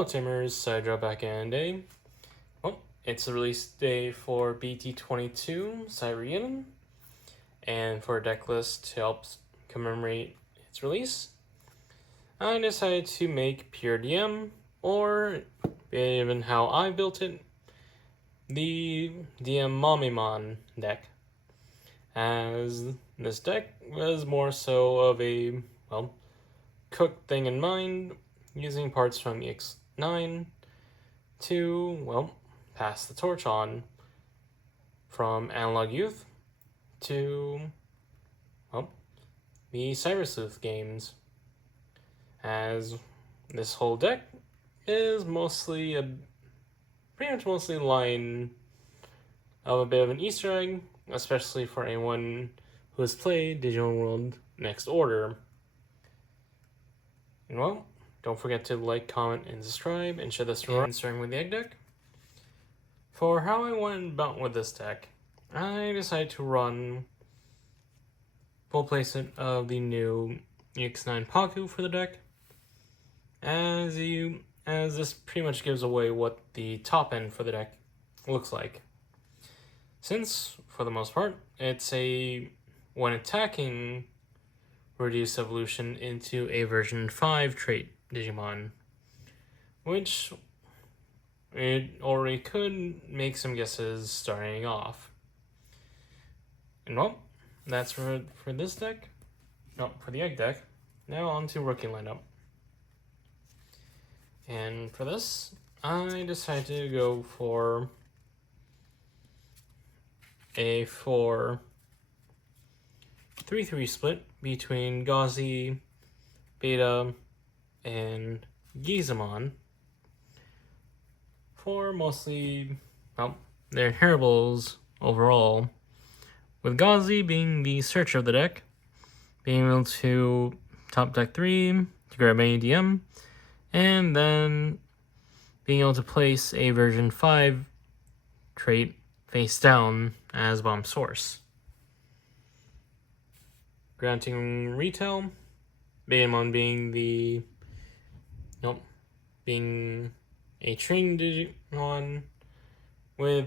Hello Timers, Sidra back in day. Well, it's the release day for BT22 Cyberunion, and for a deck list to help commemorate its release, I decided to make Pure DM, or even how I built it, the DM Mame-Machinedramon deck, as this deck was more so of a, well, cooked thing in mind, using parts from EX9 to, well, pass the torch on from Analog Youth to, well, the Cyber Sleuth games, as this whole deck is pretty much mostly a line of a bit of an Easter egg, especially for anyone who has played Digimon World Next Order. And well, don't forget to like, comment, and subscribe, and share this around. Starting with the egg deck. For how I went about with this deck, I decided to run full placement of the new EX9 Paku for the deck, as this pretty much gives away what the top end for the deck looks like. Since, for the most part, it's a, when attacking, reduced evolution into a version 5 trait Digimon, which it already could make some guesses starting off. And well, that's for this deck. No, for the egg deck. Now on to rookie lineup. And for this, I decided to go for a 4-3-3 split between Gauzy, Beta, and Gizamon for mostly, well, their inheritables overall, with Gauzy being the search of the deck, being able to top deck 3 to grab any DM, and then being able to place a version 5 trait face down as bomb source. Granting retail, Digimon being a training Digimon with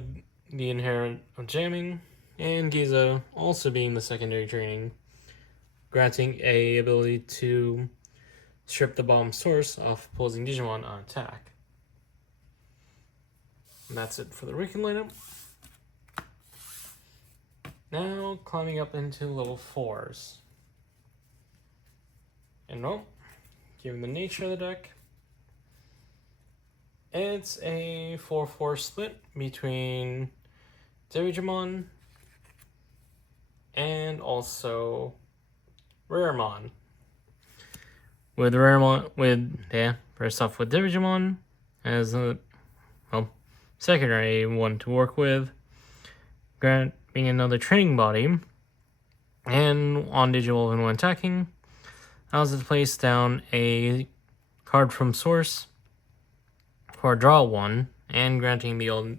the inherent of jamming, and Giza also being the secondary training, granting a ability to strip the bomb source off opposing Digimon on attack. And that's it for the Riken lineup. Now climbing up into level 4s. And well, given the nature of the deck, it's a 4-4 split between Digimon and also Raremon. With Raremon, first off with Digimon as a, well, secondary one to work with, being another training body, and on Digivolve and when attacking, allows it to place down a card from source for draw 1, and granting the old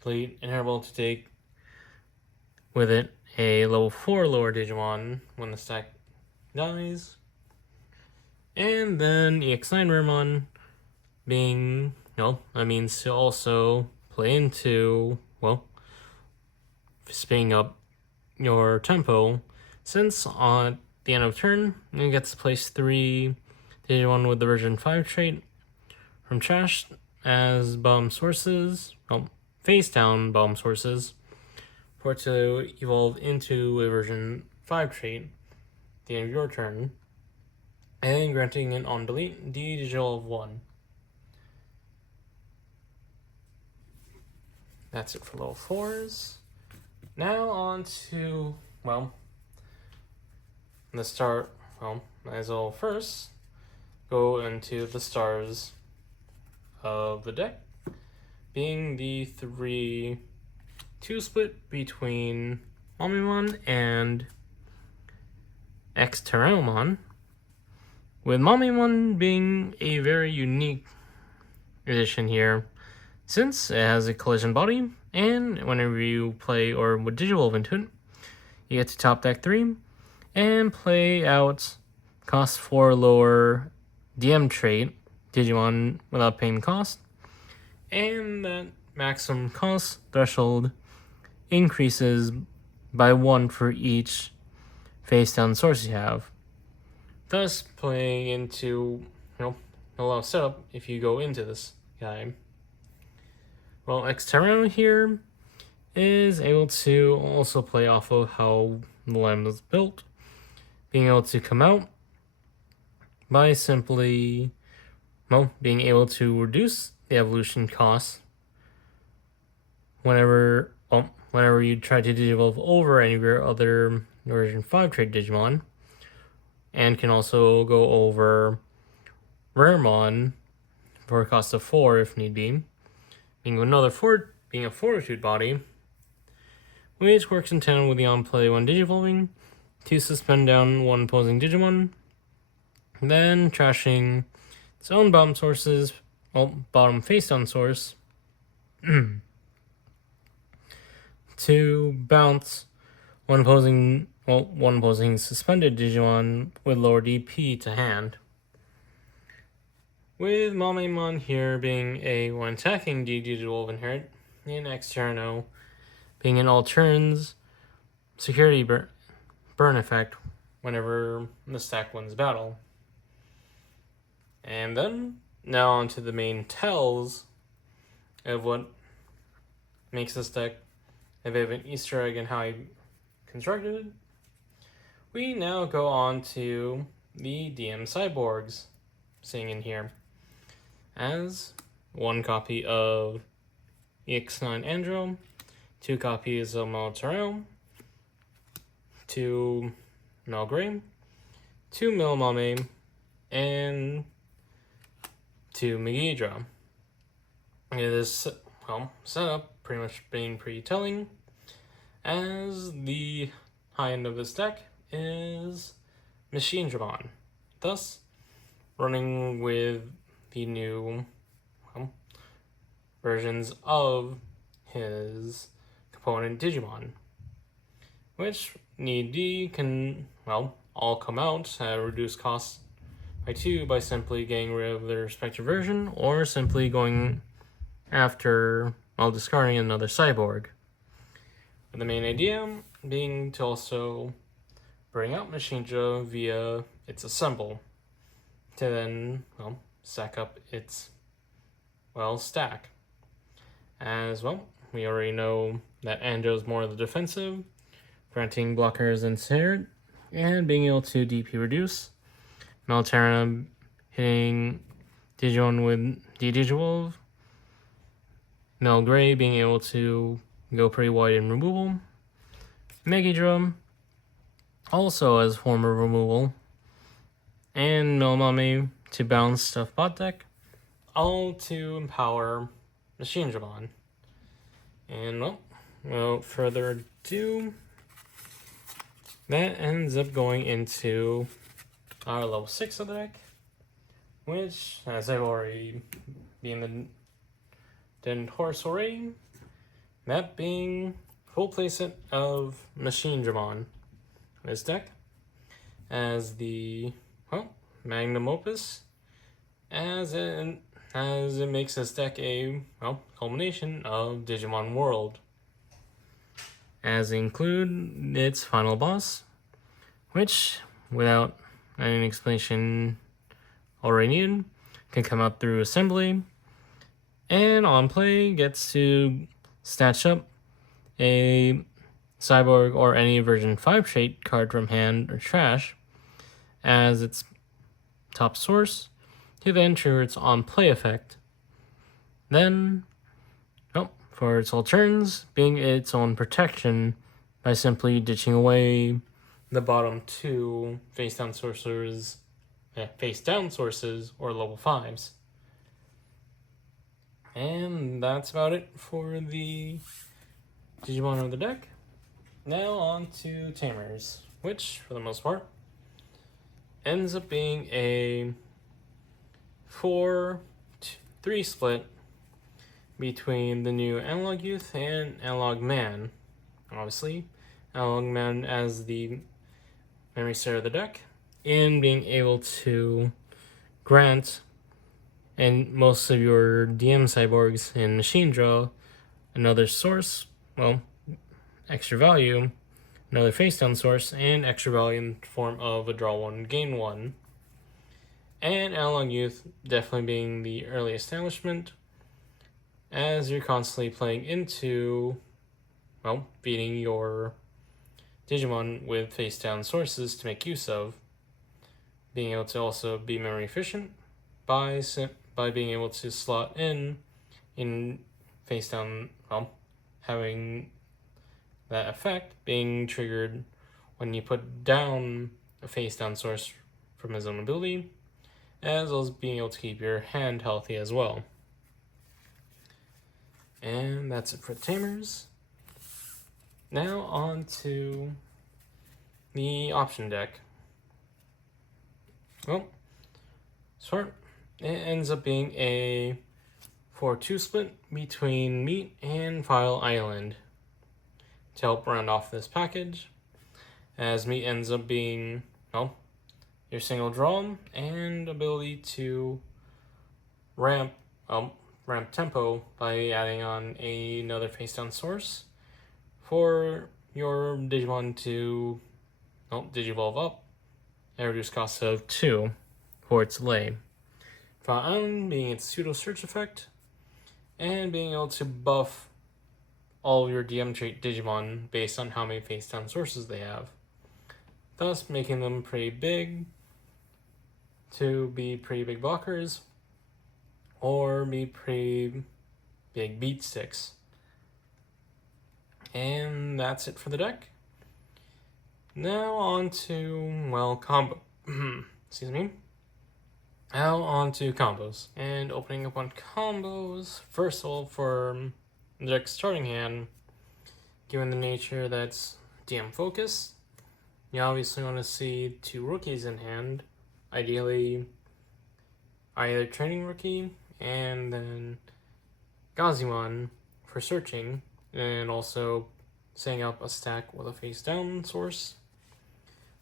delete inheritable to take with it a level 4 lower Digimon when the stack dies. And then EX9 Raremon being, well, that means to also play into, well, speeding up your tempo, since on the end of turn, it gets to place 3 Digimon with the version 5 trait from trash as bomb sources, well, face down bomb sources, for it to evolve into a version 5 trait at the end of your turn, and granting an on delete D digital of 1. That's it for level 4s. Now on to, well, the start, well, as I'll first go into the stars of the deck, being the 3-2 split between Mame-Machinedramon and EX9, with Mame-Machinedramon being a very unique addition here, since it has a collision body, and whenever you play or would Digivolve into it, you get to top deck 3 and play out cost 4 lower DM trait Digimon without paying the cost, and that maximum cost threshold increases by 1 for each face down source you have, thus playing into a lot of setup if you go into this guy. Well, EX9 here is able to also play off of how the line was built, being able to come out by simply being able to reduce the evolution cost whenever you try to digivolve over any of your other version 5 trait Digimon, and can also go over Raremon for a cost of 4 if need be, being a Fortitude body, which works in tandem with the on-play when digivolving to suspend down one opposing Digimon, then trashing its own bottom face-down source to bounce one opposing suspended Digimon with lower DP to hand. With Mame-Machinedramon here being a when attacking digivolve inherit, and EX9 being an all turns security burn effect whenever the stack wins battle. And then, now onto the main tells of what makes this deck a bit of an Easter egg in how I constructed it. We now go on to the DM Cyborgs, seeing in here, as 1 copy of EX9 Andro, 2 copies of Male-Taro, 2 Mel Gray, 2 Mel Mame, and 2 Megidra. It is setup pretty much being pretty telling, as the high end of this deck is Mame-Machinedramon, thus running with the new versions of his component Digimon, which need be can all come out at reduced costs by 2 by simply getting rid of their respective version, or simply going after discarding another cyborg. With the main idea being to also bring out Machinedra via its assemble, to then stack up its stack. As we already know that Andro is more of the defensive, granting blockers instead, and being able to DP reduce. Male-Taro hitting Digimon with Digivolve. Mel Gray being able to go pretty wide in removal. Megidra also as form of removal. And Mel Mame to bounce stuff bot deck, all to empower Machine-Dramon. And without further ado, that ends up going into our level 6 of the deck, which, as I've already been the horse already, that being full playset of Machine-Dramon. This deck as the magnum opus, as it makes this deck a culmination of Digimon World, as include its final boss, which without any explanation already needed, can come out through assembly, and on play gets to snatch up a cyborg or any version 5 trait card from hand or trash as its top source to then trigger its on play effect. Then, for its all turns, being its own protection by simply ditching away the bottom 2 face down sources or level 5s. And that's about it for the Digimon of the deck. Now on to Tamers, which, for the most part, ends up being a 4-3 split between the new Analog Youth and Analog Man. Obviously, Analog Man as the memory center of the deck, and being able to grant and most of your DM cyborgs in Machine Draw, another source, well, extra value, another face down source, and extra value in the form of a draw 1, gain 1. And Analog Youth definitely being the early establishment, as you're constantly playing into, well, beating your Digimon with face down sources to make use of. Being able to also be memory efficient by being able to slot in face down, well, having that effect being triggered when you put down a face down source from his own ability, as well as being able to keep your hand healthy as well. And that's it for the Tamers. Now on to the option deck. Well, it ends up being a 4-2 split between Meat and File Island to help round off this package, as Meat ends up being, well, your single draw and ability to ramp tempo by adding on another face down source for your Digimon to Digivolve up and reduce cost of 2 for its lay. File Island being its pseudo search effect, and being able to buff all of your DM trait Digimon based on how many face down sources they have, thus making them pretty big to be pretty big blockers or be pretty big beat sticks. And that's it for the deck. Now on to, well, combo. Excuse me. Now on to combos. And opening up on combos, first of all, for the deck's starting hand, given the nature that's DM focus, you obviously want to see 2 rookies in hand, ideally either training rookie and then Gazimon for searching, and also setting up a stack with a face down source.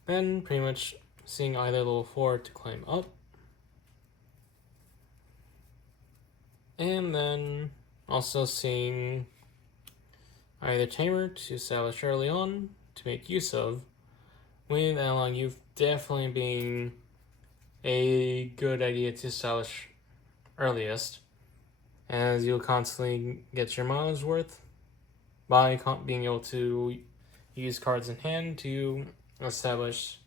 Then pretty much seeing either level 4 to climb up, and then also seeing either Tamer to establish early on to make use of, with Analog Youth definitely being a good idea to establish earliest, as you'll constantly get your miles worth by being able to use cards in hand to establish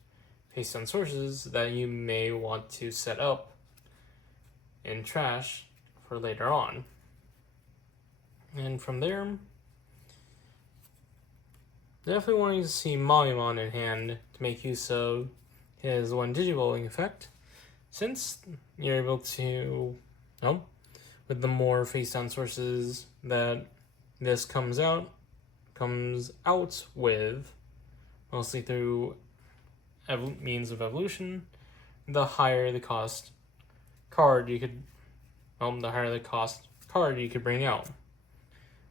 face down sources that you may want to set up in trash for later on. And from there, definitely wanting to see Mame-Machinedramon in hand to make use of his 1 Digivolving effect, since you're able to, with the more face down sources that this comes out with, mostly through means of evolution, the higher the cost card you could, bring out.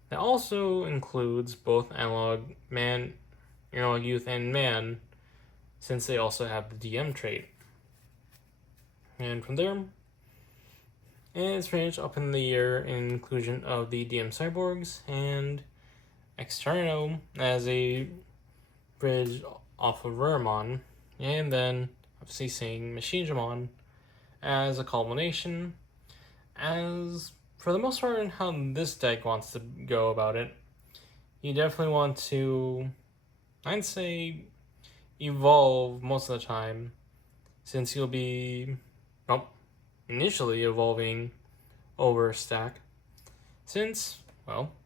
That also includes both Analog Youth and Man, since they also have the DM trait. And from there, it's pretty much up in the year in inclusion of the DM cyborgs and Externo as a bridge off of Raremon, and then obviously seeing Machine-Dramon as a culmination, as for the most part in how this deck wants to go about it. You definitely want to, I'd say, evolve most of the time, since you'll be initially evolving over a stack, since,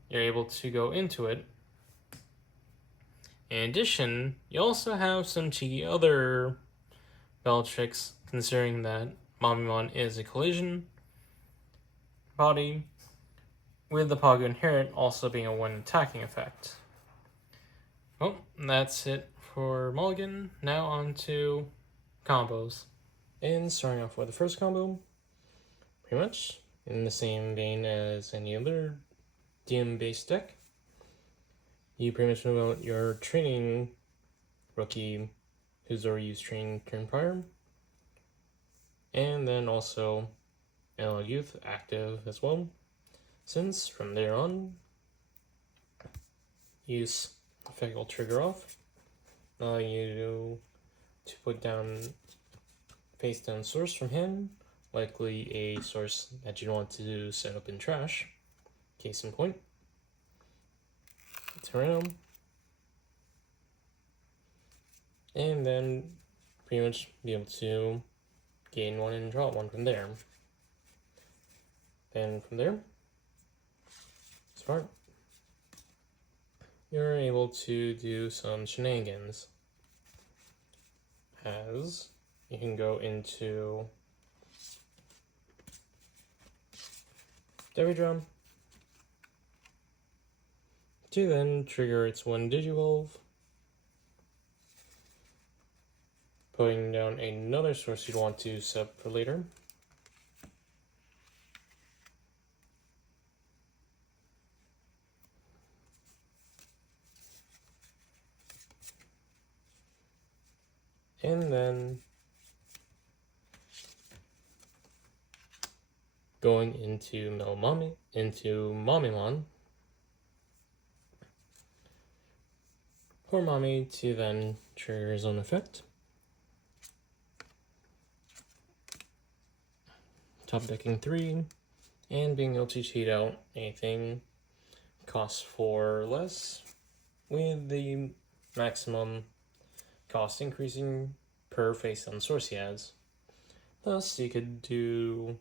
you're able to go into it. In addition, you also have some cheeky other bell tricks, considering that Mame-Machinedramon is a collision body, with the Pagu Inherit also being a 1 attacking effect. Well, that's it for Mulligan. Now on to combos. And starting off with the first combo, pretty much in the same vein as any other DM-based deck. You pretty much move out your training rookie who's already used training turn prior, and then also Analog Youth active as well, since from there on, use effect will trigger off, allowing you to put down face down source from him, likely a source that you want to set up in trash. Case in point, Tyranno, and then pretty much be able to gain one and draw one from there. Then from there, smart, you're able to do some shenanigans, as you can go into Digimon to then trigger its one Digivolve, putting down another source you'd want to set up for later. And then going into Mame-Machinedramon for Mame to then trigger his own effect. Top decking 3, and being able to cheat out anything costs 4 or less, with the maximum cost increasing per face on source he has. Thus, you could cheat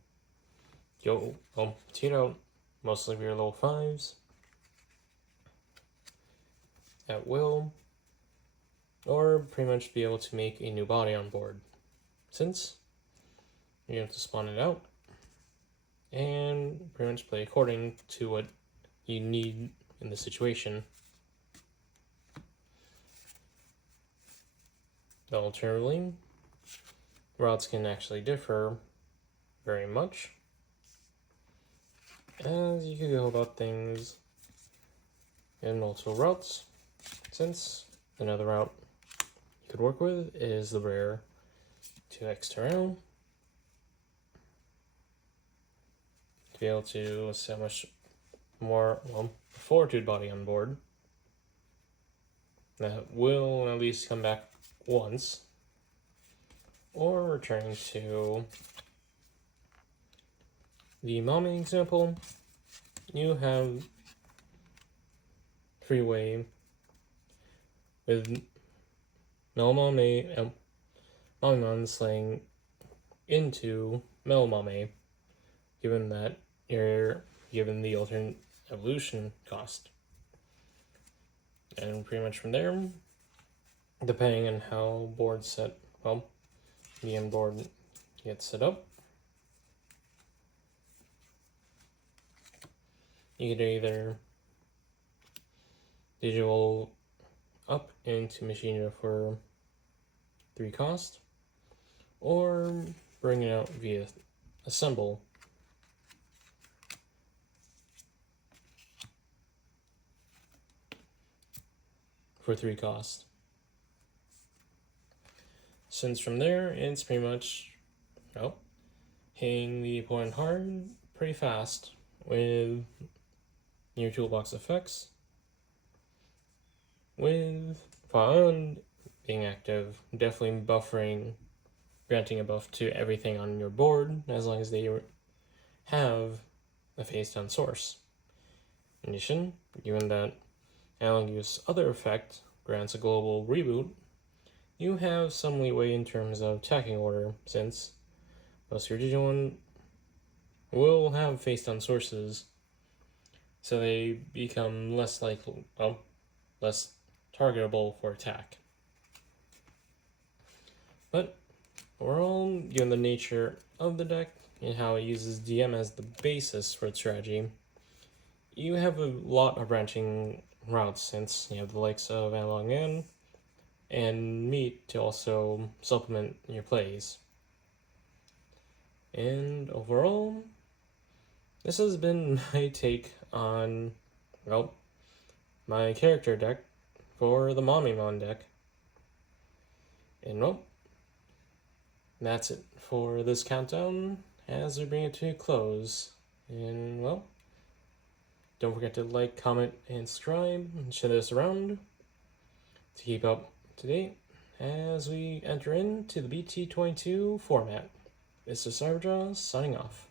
out mostly of your level 5s at will, or pretty much be able to make a new body on board, since you have to spawn it out and pretty much play according to what you need in the situation. Alternatively, routes can actually differ very much, as you could go about things in multiple routes, since another route you could work with is the rare 2x Tyranno, to be able to set much more fortitude body on board that will at least come back once, or returning to the Mame example, you have freeway with Mame-Machinedramon slaying into Mame, given that you're given the alternate evolution cost. And pretty much from there, depending on how board set, the end board gets set up, you could either digital up into Machinedra for 3 cost, or bring it out via assemble for 3 cost. Since from there, it's pretty much hitting the opponent hard pretty fast with your toolbox effects, with Fawn being active, definitely buffering, granting a buff to everything on your board as long as they have a face down source. In addition, given that Analog Youth's other effect grants a global reboot, you have some leeway in terms of attacking order, since most of your Digimon will have face down sources, so they become less likely, less targetable for attack. But overall, given the nature of the deck and how it uses DM as the basis for its strategy, you have a lot of branching routes, since you have the likes of Analog and Meat to also supplement your plays. And overall, this has been my take on, my character deck for the Mame-Machinedramon deck. And that's it for this countdown. as we bring it to a close. And, well, don't forget to like, comment, and subscribe, and share this around to keep up to date as we enter into the BT22 format. This is Cyberjaw signing off.